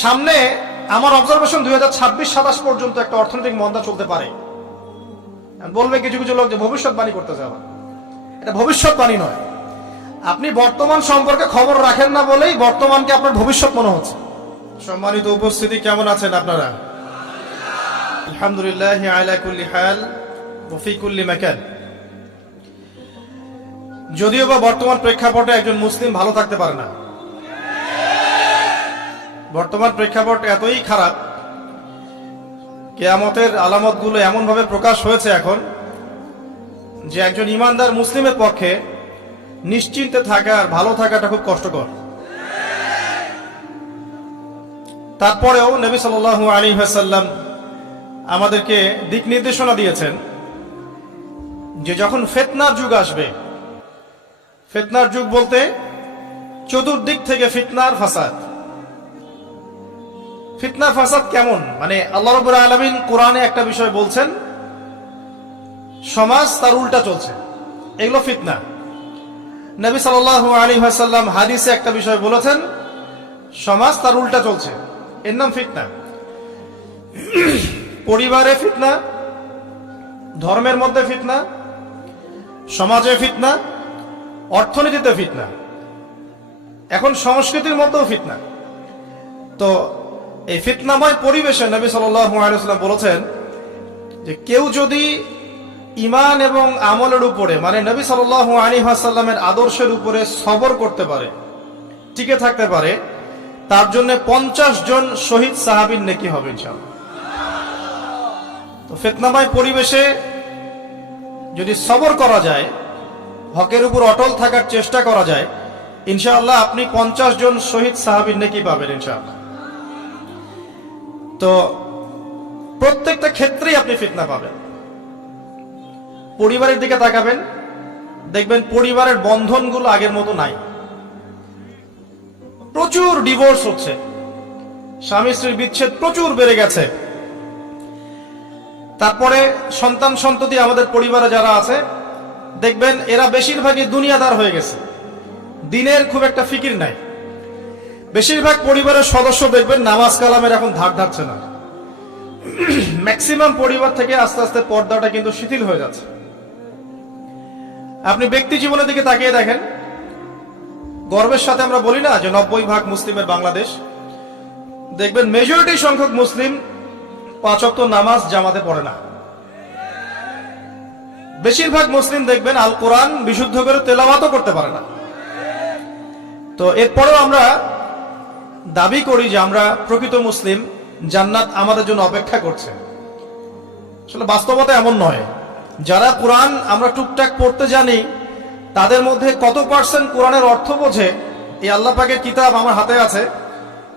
সামনে আমার অবজারভেশন 2026-27 পর্যন্ত একটা অর্থনৈতিক মন্দা চলতে পারে। বলবে কিছু কিছু লোক যে ভবিষ্যৎবাণী করতে যাওয়া, এটা ভবিষ্যৎবাণী নয়। আপনি বর্তমান সম্পর্কে খবর রাখেন না বলেই বর্তমানকে আপনার ভবিষ্যৎ মনে হচ্ছে। সম্মানিত উপস্থিতি, কেমন আছেন আপনারা? আলহামদুলিল্লাহ আলা কুল্লি হাল ওয়া ফি কুল্লি মাকান। যদিও বা বর্তমান প্রেক্ষাপটে একজন মুসলিম ভালো থাকতে পারে না। বর্তমান প্রেক্ষাপট এতই খারাপ, কিয়ামতের আলামতগুলো এমন ভাবে প্রকাশ হয়েছে এখন যে একজন ইমানদার মুসলিমের পক্ষে নিশ্চিন্তে থাকা আর ভালো থাকাটা খুব কষ্টকর। তারপরেও নবী সাল্লাল্লাহু আলাইহি ওয়াসাল্লাম আমাদেরকে দিক নির্দেশনা দিয়েছেন যে যখন ফিতনার যুগ আসবে, ফিতনার যুগ বলতে চতুর্দিক থেকে ফিতনার ফাসাদ। ফিতনা ফাসাদ কেমন? মানে আল্লাহ রাব্বুল আলামিন কোরআনে একটা বিষয় বলছেন, সমাজ তার উল্টা চলছে, এগুলো ফিতনা। নবী সাল্লাল্লাহু আলাইহি ওয়াসাল্লাম হাদিসে একটা বিষয় বলেছেন, সমাজ তার উল্টা চলছে, এর নাম ফিতনা। পরিবারে ফিতনা, ধর্মের মধ্যে ফিতনা, সমাজে ফিতনা, অর্থনীতিতে ফিতনা, এখন সংস্কৃতির মধ্যেও ফিতনা। তো এই ফিতনাময় পরিবেশে নবী সাল্লাল্লাহু আলাইহি ওয়াসাল্লাম বলেছেন যে কেউ যদি ঈমান এবং আমলের উপরে, মানে নবী সাল্লাল্লাহু আলাইহি ওয়াসাল্লামের আদর্শের উপরে সবর করতে পারে, টিকে থাকতে পারে, তার জন্য 50 জন শহীদ সাহাবীর নেকি হবে ইনশাআল্লাহ। তো ফিতনাময় পরিবেশে যদি সবর করা যায়, হকের উপর অটল থাকার চেষ্টা করা যায়, ইনশাআল্লাহ আপনি 50 জন শহীদ সাহাবীর নেকি পাবেন ইনশাআল্লাহ। তো প্রত্যেকটা ক্ষেত্রেই আপনি ফিতনা পাবেন। পরিবারের দিকে তাকাবেন, দেখবেন পরিবারের বন্ধনগুলো আগের মতো নাই, প্রচুর ডিভোর্স হচ্ছে, স্বামী স্ত্রীর বিচ্ছেদ প্রচুর বেড়ে গেছে। তারপরে সন্তান সন্ততি আমাদের পরিবারে যারা আছে, দেখবেন এরা বেশিরভাগই দুনিয়াদার হয়ে গেছে, দিনের খুব একটা ফিকির নাই। বেশিরভাগ পরিবারের সদস্য দেখবেন নামাজ কালামের এখন ধার ধারছে না। ম্যাক্সিমাম পরিবার থেকে আস্তে আস্তে পর্দাটা কিন্তু শিথিল হয়ে যাচ্ছে। আপনি ব্যক্তি জীবনের দিকে তাকিয়ে দেখেন, গর্বের সাথে আমরা বলি না যে 90% মুসলিমের বাংলাদেশ, দেখবেন মেজরিটি সংখ্যক মুসলিম 5 ওয়াক্ত নামাজ জামাতে পড়ে না। বেশিরভাগ মুসলিম দেখবেন আল কোরআন বিশুদ্ধ করে তেলাওয়াতও করতে পারে না। তো এরপরেও আমরা দাবি করি যে আমরা প্রকৃত মুসলিম, জান্নাত আমাদের জন্য অপেক্ষা করছে। আসলে বাস্তবতা এমন নয়। যারা কোরআন আমরা টুকটাক পড়তে জানি, তাদের মধ্যে কত পার্সেন্ট কোরআনের অর্থ বোঝে? এই আল্লাহ পাকের কিতাব আমার হাতে আছে,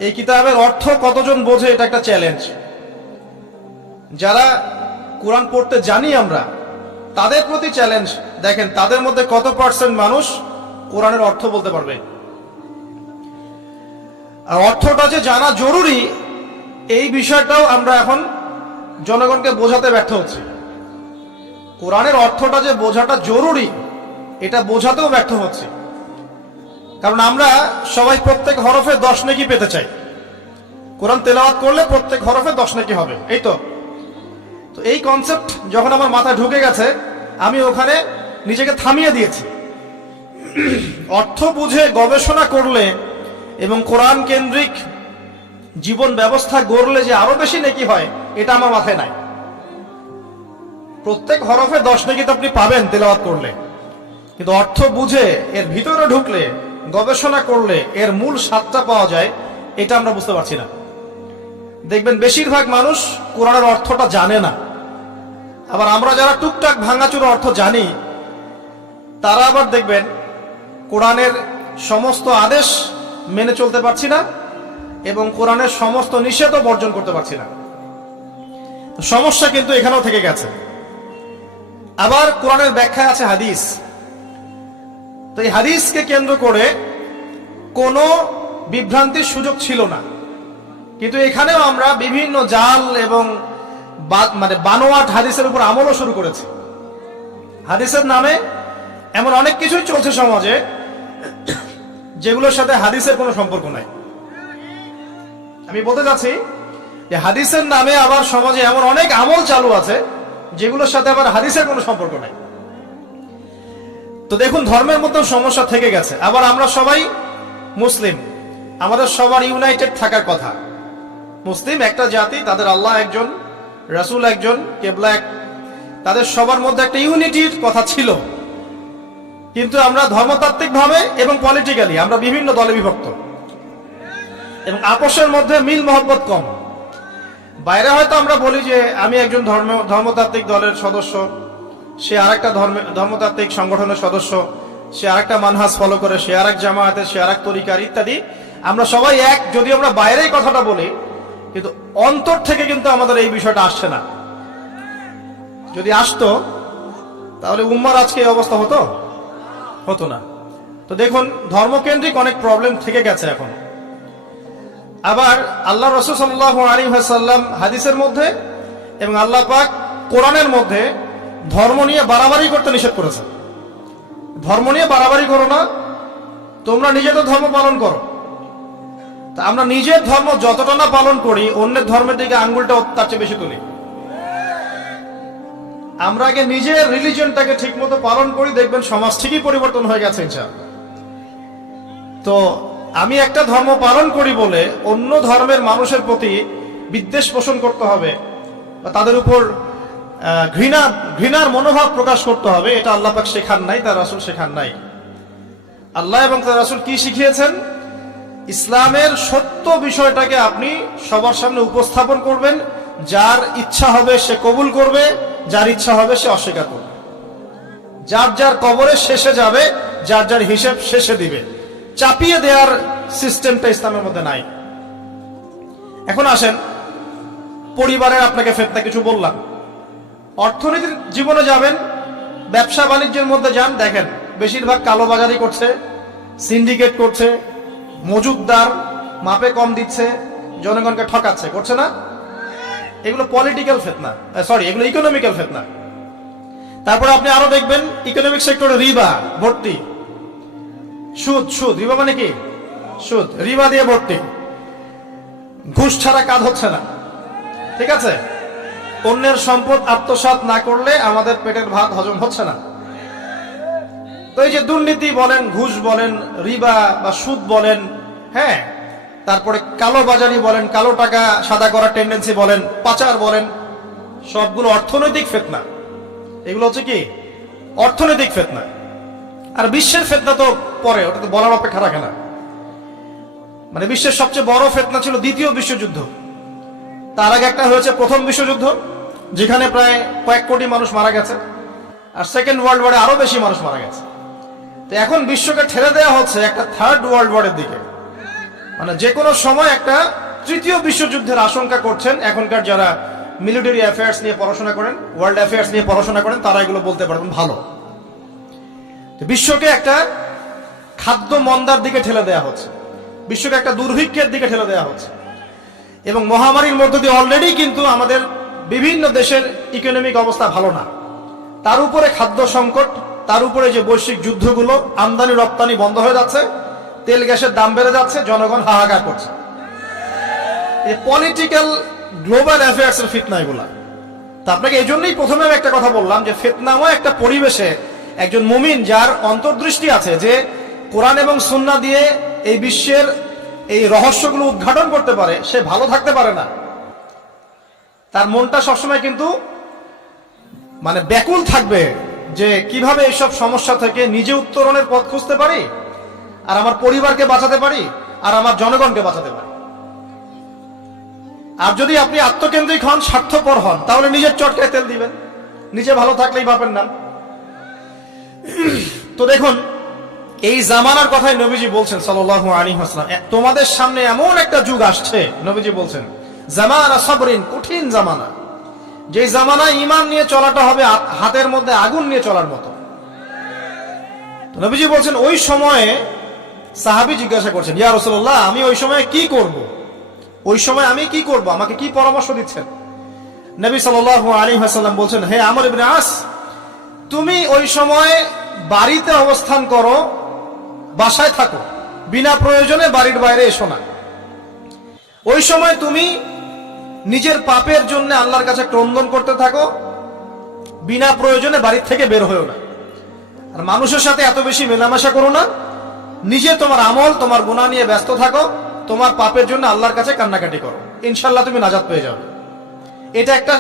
এই কিতাবের অর্থ কতজন বোঝে? এটা একটা চ্যালেঞ্জ। যারা কোরআন পড়তে জানি আমরা, তাদের প্রতি চ্যালেঞ্জ, দেখেন তাদের মধ্যে কত পার্সেন্ট মানুষ কোরআনের অর্থ বলতে পারবে। আর অর্থটা যে জানা জরুরি, এই বিষয়টাও আমরা এখন জনগণকে বোঝাতে ব্যর্থ হচ্ছি। কোরআনের অর্থটা যে বোঝাটা জরুরি, এটা বোঝাতেও ব্যর্থ হচ্ছে। কারণ আমরা সবাই প্রত্যেক হরফে 10 নেকি পেতে চাই। কোরআন তেলাওয়াত করলে প্রত্যেক হরফে 10 নেকি হবে, এই তো। তো এই কনসেপ্ট যখন আমার মাথায় ঢুকে গেছে, আমি ওখানে নিজেকে থামিয়ে দিয়েছি। অর্থ বুঝে গবেষণা করলে এবং কোরআন কেন্দ্রিক জীবন ব্যবস্থা গড়লে যে আরো বেশি নেকি হয়, এটা আমার মাথায় নাই। প্রত্যেক হরফে 10 নেকি তো আপনি পাবেন তেলাওয়াত করলে, কিন্তু অর্থ বুঝে এর ভিতরে ঢুকলে, গবেষণা করলে এর মূল স্বাদটা পাওয়া যায়, এটা আমরা বুঝতে পারছি না। দেখবেন বেশিরভাগ মানুষ কোরআনের অর্থটা জানে না। আবার আমরা যারা টুকটাক ভাঙাচুরা অর্থ জানি, তারা আবার দেখবেন কোরআনের সমস্ত আদেশ মেনে চলতে পারছি না এবং কোরআনের সমস্ত নিষেধও বর্জন করতে পারছি না। সমস্যা কিন্তু এখানেও থেকে গেছে। আবার কোরআনের ব্যাখ্যায় আছে হাদিস। তো এই হাদিসকে কেন্দ্র করে কোনো বিভ্রান্তির সুযোগ ছিল না, কিন্তু এখানেও আমরা বিভিন্ন জাল এবং মানে বানোয়াট হাদিসের উপর আমলও শুরু করেছি। হাদিসের নামে এমন অনেক কিছুই চলছে সমাজে যেগুলোর সাথে হাদিসের কোনো সম্পর্ক নাই। আমি বলতে চাচ্ছি যে হাদিসের নামে আবার সমাজে এমন অনেক আমল চালু আছে যেগুলোর সাথে আবার হাদিসের কোনো সম্পর্ক নাই। তো দেখুন, ধর্মের মধ্যে সমস্যা থেকে গেছে। আবার আমরা সবাই মুসলিম, আমাদের সবার ইউনাইটেড থাকার কথা। মুসলিম একটা জাতি, তাদের আল্লাহ একজন, রাসূল একজন, কিবলা এক, তাদের সবার মধ্যে একটা ইউনিটির কথা ছিল। কিন্তু আমরা ধর্মতাত্ত্বিক ভাবে এবং পলিটিক্যালি আমরা বিভিন্ন দলে বিভক্ত এবং আপসের মধ্যে মিল মহব্বত কম। বাইরে হয়তো আমরা বলি যে আমি একজন ধর্মতাত্ত্বিক দলের সদস্য, সে আরেকটা ধর্মতাত্ত্বিক সংগঠনের সদস্য, সে আরেকটা মানহাজ ফলো করে, সে আরেক জামায়াতের, সে আরেক তরিকার ইত্যাদি। আমরা সবাই এক, যদি আমরা বাইরেই কথাটা বলি, কিন্তু অন্তর থেকে কিন্তু আমাদের এই বিষয়টা আসছে না। যদি আসতো তাহলে উম্মার আজকে এই অবস্থা হতো না। তো দেখুন, ধর্মকেন্দ্রিক অনেক প্রবলেম থেকে গেছে এখন। আবার আল্লাহ রাসূল সাল্লাল্লাহু আলাইহি ওয়াসাল্লাম হাদিসের মধ্যে এবং আল্লাহ পাক কোরআনের মধ্যে ধর্ম নিয়ে বাড়াবাড়ি করতে নিষেধ করেছেন। ধর্ম নিয়ে বাড়াবাড়ি করো না, তোমরা নিজেদের ধর্ম পালন করো। তা আমরা নিজের ধর্ম যতটা না পালন করি, অন্যের ধর্মের দিকে আঙ্গুলটা তার চেয়ে বেশি তুলি। আমরা আগে নিজের রিলিজিয়নটাকে ঠিক মতো পালন করি, দেখবেন সমাজ ঠিকই পরিবর্তন হয়ে গেছে ইনশাআল্লাহ। তো আমি একটা ধর্ম পালন করি বলে অন্য ধর্মের মানুষের প্রতি বিদ্বেষ পোষণ করতে হবে বা তাদের উপর ঘৃণার মনোভাব প্রকাশ করতে হবে, এটা আল্লাহ পাক শেখান নাই, তার রাসূল শেখান নাই। আল্লাহ এবং তার রাসূল কি শিখিয়েছেন? ইসলামের সত্য বিষয়টাকে আপনি সবার সামনে উপস্থাপন করবেন, যার ইচ্ছা হবে সে কবুল করবে, যার ইচ্ছা হবে সে অস্বীকার করবে। যার যার কবরে শেষে যাবে, যার যার হিসেব শেষে দিবে। চাপিয়ে দেওয়ার সিস্টেমটা ইসলামের মধ্যে নাই। এখন আসেন, পরিবারের আপনাকে ফেতনা কিছু বললাম, অর্থনীতির জীবনে যাবেন, ব্যবসা বাণিজ্যের মধ্যে যান, দেখেন বেশিরভাগ কালোবাজারি করছে, সিন্ডিকেট করছে, মজুদদার মাপে কম দিচ্ছে, জনগণকে ঠকাচ্ছে, করছে না? এগুলো পলিটিক্যাল ফিতনা, এগুলো ইকোনমিক্যাল ফিতনা। তারপরে আপনি আরো দেখবেন ইকোনমিক সেক্টরে রিবা ভর্তি, সুদ রিবা মানে কি? সুদ, রিবা দিয়ে ভর্তি, ঘুষ ছাড়া কাজ হচ্ছে না। ঠিক আছে, অন্যের সম্পদ আত্মসাৎ না করলে আমাদের পেটের ভাত হজম হচ্ছে না। তো এই যে দুর্নীতি বলেন, ঘুষ বলেন, রিবা বা সুদ বলেন, হ্যাঁ, তারপরে কালো বাজারি বলেন, কালো টাকা সাদা করার টেন্ডেন্সি বলেন, পাচার বলেন, সবগুলো অর্থনৈতিক ফিতনা। এগুলো হচ্ছে কি? অর্থনৈতিক ফিতনা। আর বিশ্বের ফিতনা তো পরে, ওটা তো বলার অপেক্ষা রাখে না। মানে বিশ্বের সবচেয়ে বড় ফিতনা ছিল দ্বিতীয় বিশ্বযুদ্ধ, তার আগে একটা হয়েছে প্রথম বিশ্বযুদ্ধ, যেখানে প্রায় কয়েক কোটি মানুষ মারা গেছে, আর সেকেন্ড ওয়ার্ল্ড ওয়ারে আরো বেশি মানুষ মারা গেছে। তো এখন বিশ্বকে ঠেলে দেওয়া হচ্ছে একটা থার্ড ওয়ার্ল্ড ওয়ারের দিকে। মানে যে কোনো সময় একটা তৃতীয় বিশ্বযুদ্ধের আশঙ্কা করছেন এখনকার যারা মিলিটারি অ্যাফেয়ার্স নিয়ে পড়াশোনা করেন, ওয়ার্ল্ড অ্যাফেয়ার্স নিয়ে পড়াশোনা করেন, তারা এগুলো বলতে পারবেন ভালো। বিশ্বকে একটা খাদ্য মন্দার দিকে ঠেলে দেওয়া হচ্ছে, বিশ্বকে একটা দুর্ভিক্ষের দিকে ঠেলে দেওয়া হচ্ছে, এবং মহামারীর মধ্য দিয়ে অলরেডি কিন্তু আমাদের বিভিন্ন দেশের ইকোনমিক অবস্থা ভালো না। তার উপরে খাদ্য সংকট, তার উপরে যে বৈশ্বিক যুদ্ধগুলো, আমদানি রপ্তানি বন্ধ হয়ে যাচ্ছে, তেল গ্যাসের দাম বেড়ে যাচ্ছে, জনগণ হাহাকার করছে। এই পলিটিক্যাল গ্লোবাল অ্যাফেয়ার্স এর ফিতনা এগুলা। তা আপনাকে এই জন্যই প্রথমে একটা কথা বললাম যে ফিতনাময় একটা পরিবেশে একজন মুমিন যার অন্তর্দৃষ্টি আছে, যে কোরআন এবং সুন্নাহ দিয়ে এই বিশ্বের এই রহস্যগুলো উদ্ঘাটন করতে পারে, সে ভালো থাকতে পারে না। তার মনটা সবসময় কিন্তু মানে ব্যাকুল থাকবে যে কিভাবে এইসব সমস্যা থেকে নিজে উত্তরণের পথ খুঁজতে পারি, আর আমার পরিবারকে বাঁচাতে পারি, আর আমার জনগণকে বাঁচাতে পারি। আর যদি আপনি আত্মকেন্দ্রিক হন, স্বার্থপর হন, তাহলে নিজের চটকায় তেল দিবেন, নিজে ভালো থাকলেই বাপের নাম। তো দেখুন, এই জামানার কথাই নবীজি বলছেন সাল্লাল্লাহু আলাইহি ওয়াসাল্লাম, তোমাদের সামনে এমন একটা যুগ আসছে, নবীজি বলছেন জামানা সাবরিন, কঠিন জামানা, যে জামানায় ঈমান নিয়ে চলাটা হবে হাতের মধ্যে আগুন নিয়ে চলার মতো। নবীজি বলছেন ওই সময়ে, সাহাবী জিজ্ঞাসা করছেন, ইয়া রাসূলুল্লাহ, আমি ওই সময় কি করব? ওই সময় আমি কি করব, আমাকে কি পরামর্শ দিচ্ছেন? নবী সাল্লাল্লাহু আলাইহি ওয়াসাল্লাম বলছেন, হে আমর ইবনে আস, তুমি ওই সময় বাড়িতে অবস্থান করো, বাসায় থাকো, বিনা প্রয়োজনে বাড়ির বাইরে এসো না। ওই সময় তুমি নিজের পাপের জন্য আল্লাহর কাছে ক্রন্দন করতে থাকো, বিনা প্রয়োজনে বাড়ির থেকে বের হয়েও না। আর মানুষের সাথে এত বেশি মেলামেশা করো না, নিজে তোমার আমল তোমার গুনাহ নিয়ে ব্যস্ত থাকো, তোমার পাপের জন্য আল্লাহর কাছে কান্নাকাটি করো, ইনশাআল্লাহ তুমি নাজাত পেয়ে যাবে। এটা একটা